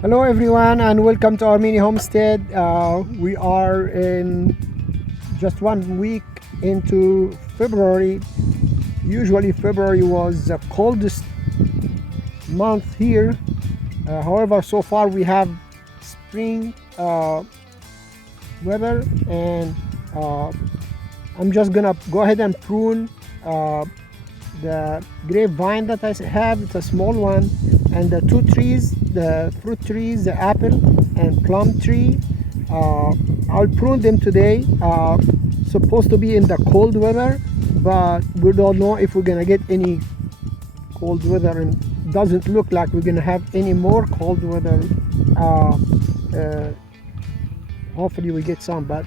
Hello everyone and welcome to our mini homestead. We are in just 1 week into February. Usually February was the coldest month here. However, so far we have spring weather, and I'm just gonna go ahead and prune the grapevine that I have. It's a small one, and the two trees, the fruit trees, the apple and plum tree, I'll prune them today. Supposed to be in the cold weather, but we don't know if we're gonna get any cold weather, and doesn't look like we're gonna have any more cold weather. Hopefully we get some, but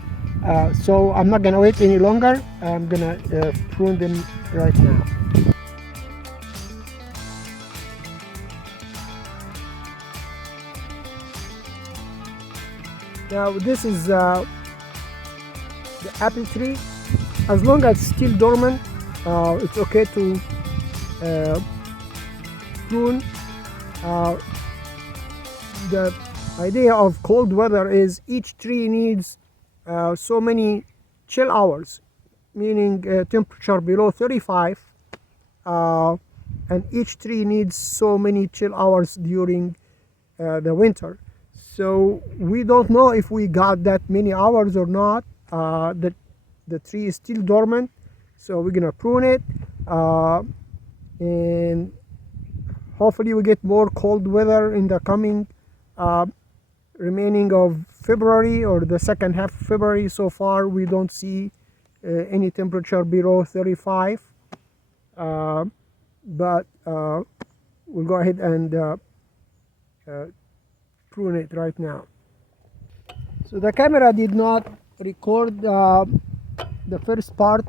so I'm not gonna wait any longer. I'm gonna prune them right now. Now this is the apple tree. As long as it's still dormant, it's okay to prune. The idea of cold weather is each tree needs so many chill hours, meaning temperature below 35, and each tree needs so many chill hours during the winter. So we don't know if we got that many hours or not. The tree is still dormant, so we're gonna prune it, and hopefully we get more cold weather in the coming remaining of February or the second half of February. So far we don't see any temperature below 35, but we'll go ahead and prune it right now. So the camera did not record the first part.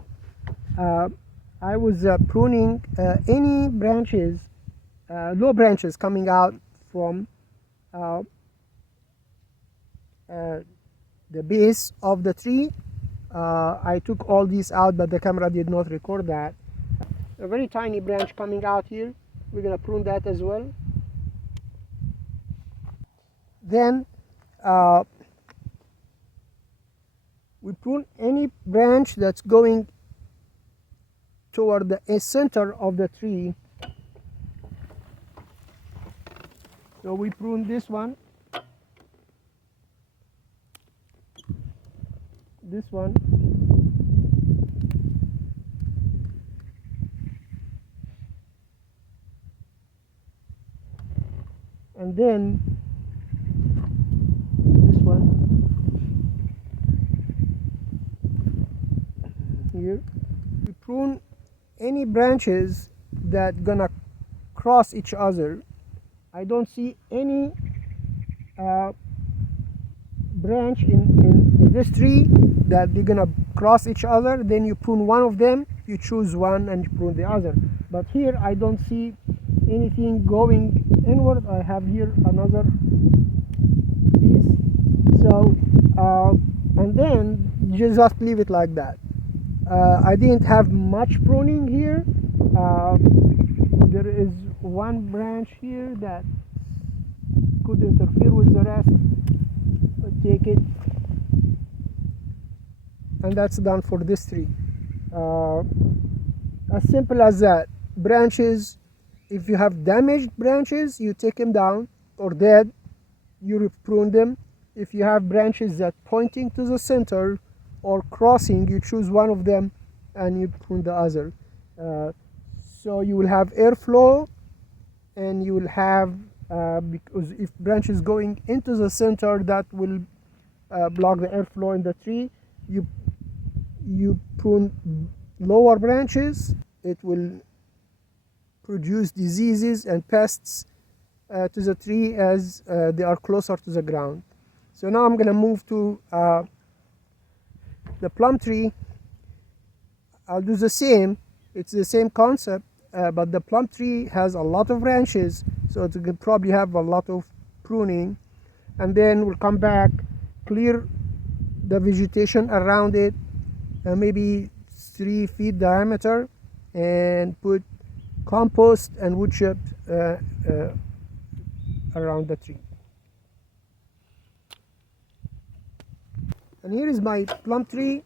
I was pruning any branches, low branches coming out from the base of the tree. I took all these out, but the camera did not record that. A very tiny branch coming out here, we're gonna prune that as well. Then we prune any branch that's going toward the center of the tree. So we prune this one, this one, and then this one here. We prune any branches that gonna cross each other. I don't see any branch in this tree that they're gonna cross each other. Then you prune one of them, you choose one and you prune the other. But here I don't see anything going inward. I have here another piece. So and then you just leave it like that. I didn't have much pruning here. There is one branch here that could interfere with the rest. Take it, and that's done for this tree. As simple as that. Branches, if you have damaged branches, you take them down, or dead, you prune them. If you have branches that pointing to the center or crossing, you choose one of them and you prune the other. So you will have airflow, and you will have because if branches going into the center, that will block the airflow in the tree. You prune lower branches, it will produce diseases and pests to the tree as they are closer to the ground. So now I'm going to move to the plum tree. I'll do the same. It's the same concept, but the plum tree has a lot of branches, so it will probably have a lot of pruning. And then we'll come back, clear the vegetation around it, maybe 3 feet diameter, and put compost and wood chips around the tree. And here is my plum tree.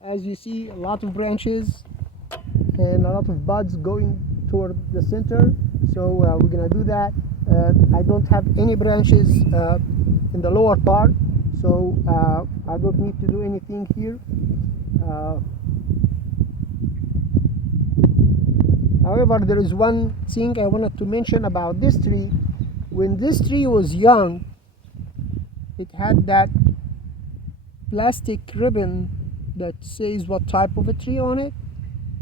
As you see, a lot of branches and a lot of buds going toward the center. So we're gonna do that. I don't have any branches in the lower part, so I don't need to do anything here. However, there is one thing I wanted to mention about this tree. When this tree was young, it had that plastic ribbon that says what type of a tree on it,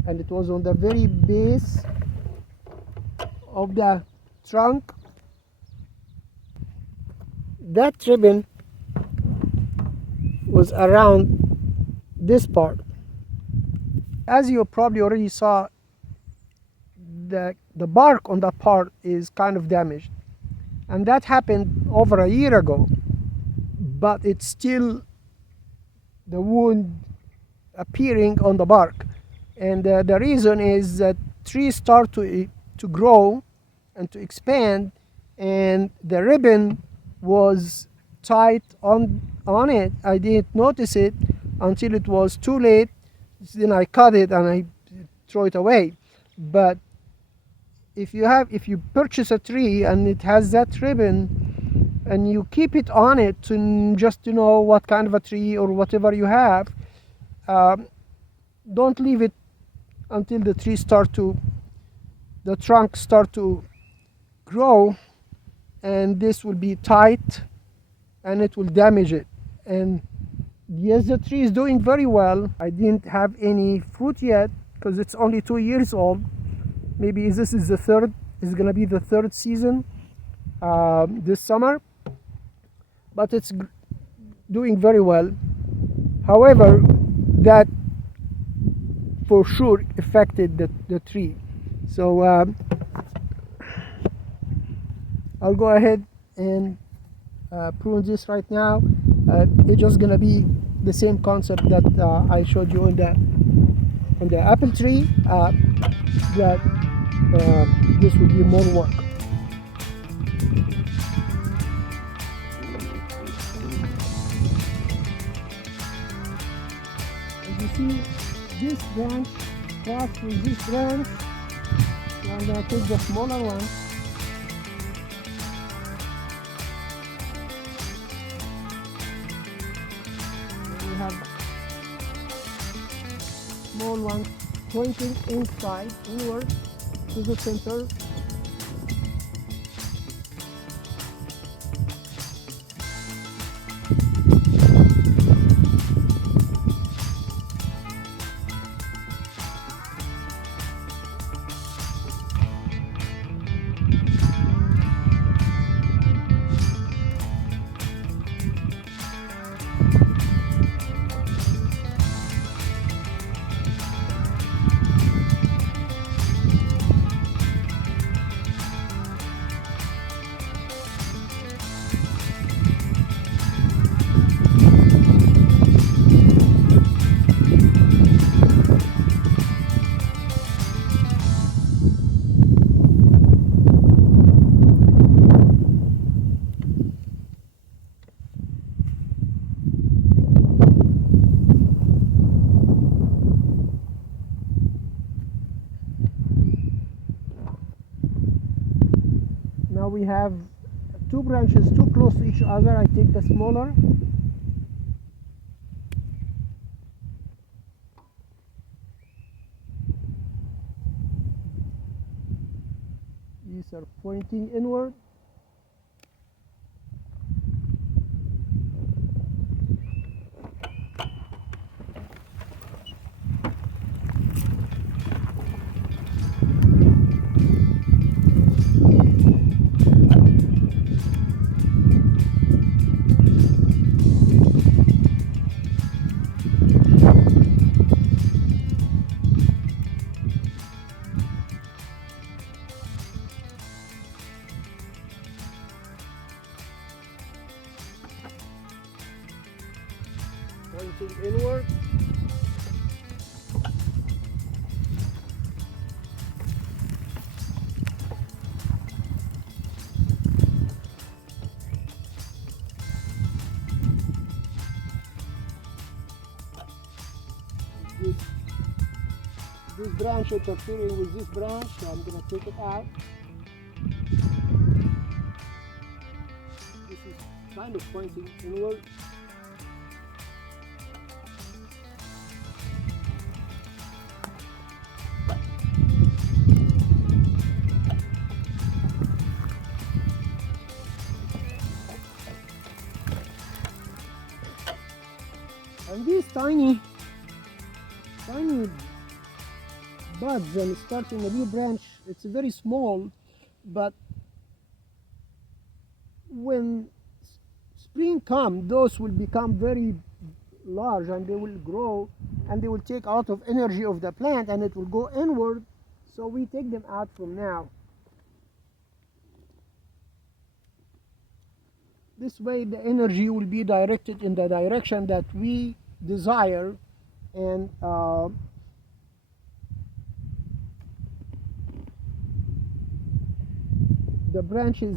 and it was on the very base of the trunk. That ribbon was around this part. As you probably already saw, the bark on that part is kind of damaged, and that happened over a year ago, but it's still the wound appearing on the bark. And the reason is that trees start to grow and to expand, and the ribbon was tight on it. I didn't notice it until it was too late. Then I cut it and I throw it away. But if you purchase a tree and it has that ribbon and you keep it on it just to know what kind of a tree or whatever you have, don't leave it until the trunk start to grow, and this will be tight and it will damage it. And yes, the tree is doing very well. I didn't have any fruit yet because it's only 2 years old. Maybe this is gonna be the third season this summer, but it's doing very well. However, that for sure affected the tree. So I'll go ahead and prune this right now. It's just gonna be the same concept that I showed you in the apple tree, that this will be more work. As you see, this branch crossed with this branch, so I'm gonna take the smaller one. We have small one pointing inside, inward to the center. Now we have two branches too close to each other. I take the smaller. These are pointing inward. Pointing inward. this branch interfering with this branch, so I'm going to take it out. This is kind of pointing inward. And these tiny buds and starting a new branch, it's very small, but when spring comes, those will become very large and they will grow and they will take out of energy of the plant and it will go inward, so we take them out from now. This way the energy will be directed in the direction that we desire, and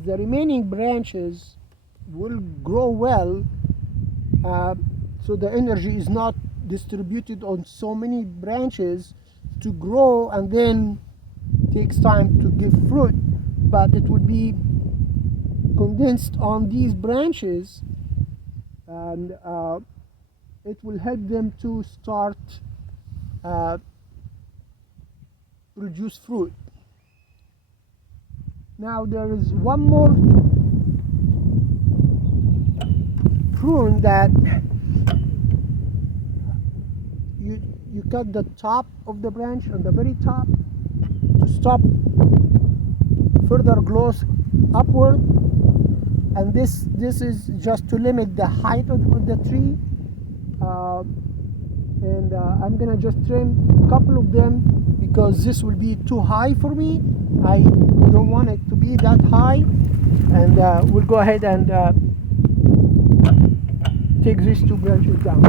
the remaining branches will grow well, so the energy is not distributed on so many branches to grow and then takes time to give fruit, but it will be condensed on these branches, and it will help them to start produce fruit. Now there is one more prune that you cut the top of the branch on the very top to stop further growth upward, and this is just to limit the height of the tree, and I'm gonna just trim a couple of them because this will be too high for me. I don't want it to be that high, and we'll go ahead and take these two branches down.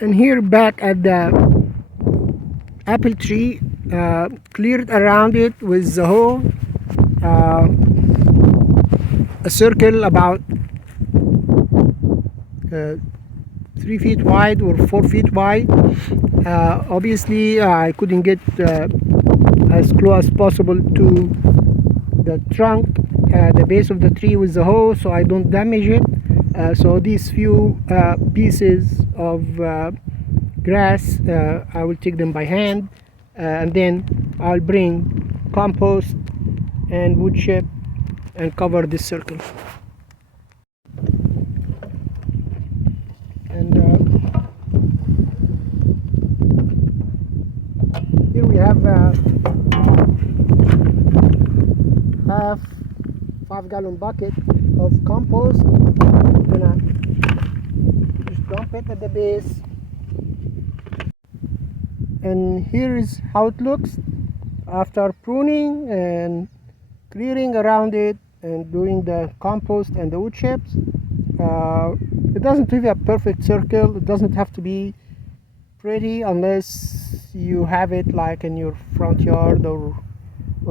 And here back at the apple tree, cleared around it with the hoe, a circle about 3 feet wide or 4 feet wide. Obviously I couldn't get as close as possible to the trunk, the base of the tree with the hoe, so I don't damage it. So these few pieces of grass, I will take them by hand, and then I'll bring compost and wood chip and cover this circle. And here we have half 5-gallon bucket of compost. I'm gonna just dump it at the base, and here is how it looks after pruning and clearing around it and doing the compost and the wood chips. It doesn't have a perfect circle. It doesn't have to be pretty unless you have it like in your front yard or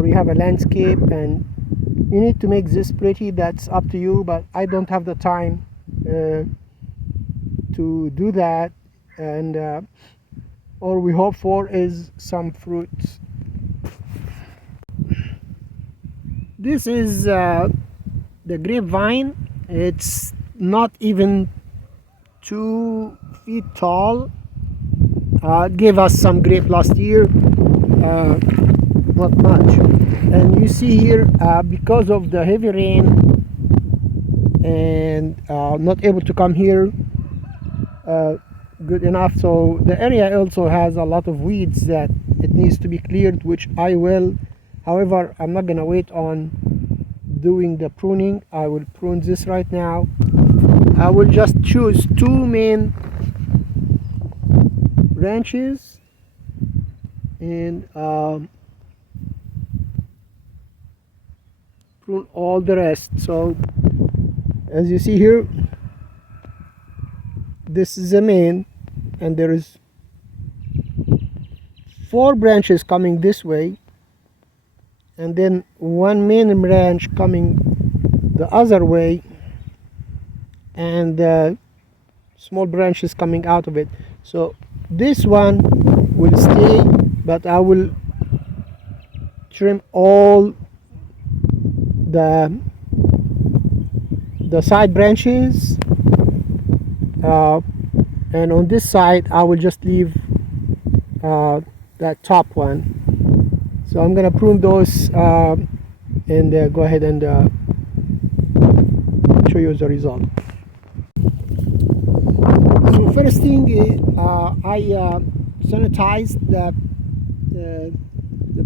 you have a landscape and you need to make this pretty. That's up to you, but I don't have the time to do that, and all we hope for is some fruits. This is the grapevine. It's not even 2 feet tall. It gave us some grape last year, not much. And you see here, because of the heavy rain and not able to come here good enough, so the area also has a lot of weeds that it needs to be cleared, which I will. However, I'm not gonna wait on doing the pruning. I will prune this right now. I will just choose 2 main branches and prune all the rest. So as you see here, this is the main, and there is 4 branches coming this way, and then one main branch coming the other way, and small branches coming out of it. So this one will stay, but I will trim all the side branches, and on this side I will just leave that top one. So I'm gonna prune those and go ahead and show you the result. So first thing, I sanitized the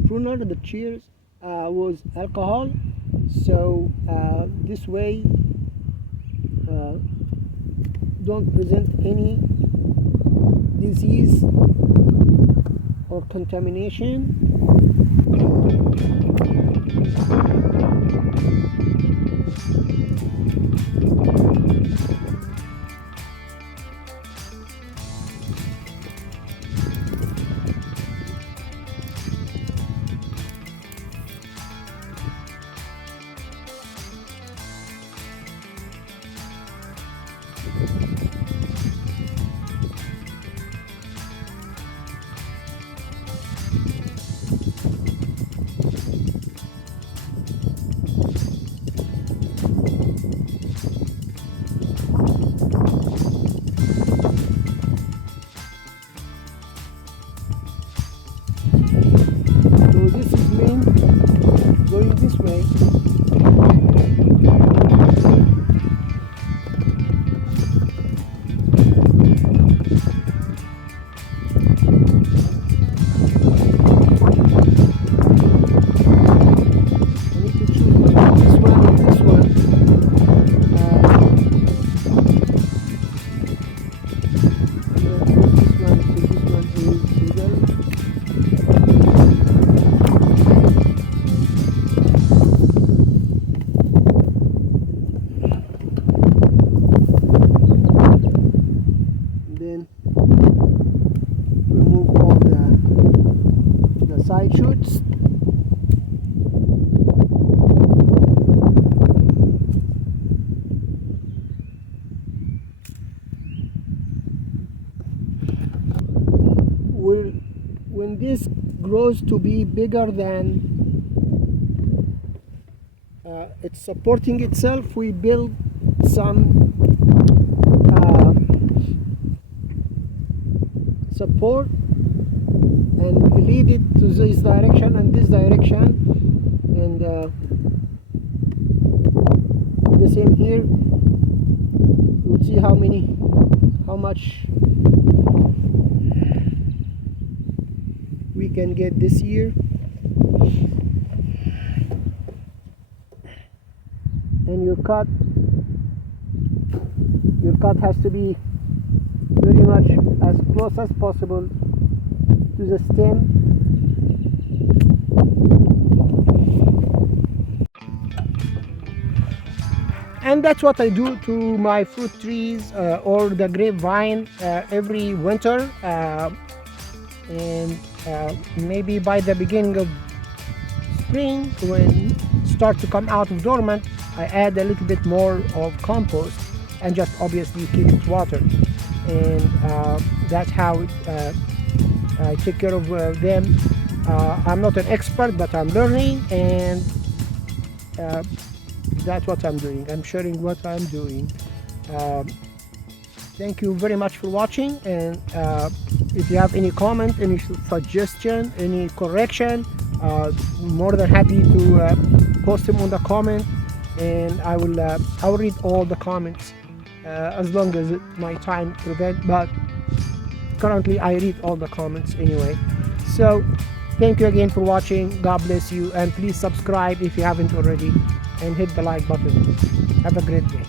pruner, the shears with alcohol, so this way don't present any disease or contamination. So this is main going this way. Side shoots. When this grows to be bigger than it's supporting itself, we build some support and lead it to this direction and this direction, and the same here. We'll see how much we can get this year. And your cut has to be very much as close as possible to the stem. And that's what I do to my fruit trees or the grapevine every winter, and maybe by the beginning of spring, when start to come out of dormant, I add a little bit more of compost and just obviously keep it watered, and that's how I take care of them. I'm not an expert, but I'm learning, and that's what I'm doing. I'm sharing what I'm doing. Thank you very much for watching, and if you have any comment, any suggestion, any correction, more than happy to post them on the comment, and I will read all the comments as long as my time prevents, but currently I read all the comments anyway. So thank you again for watching. God bless you, and please subscribe if you haven't already, and hit the like button. Have a great day.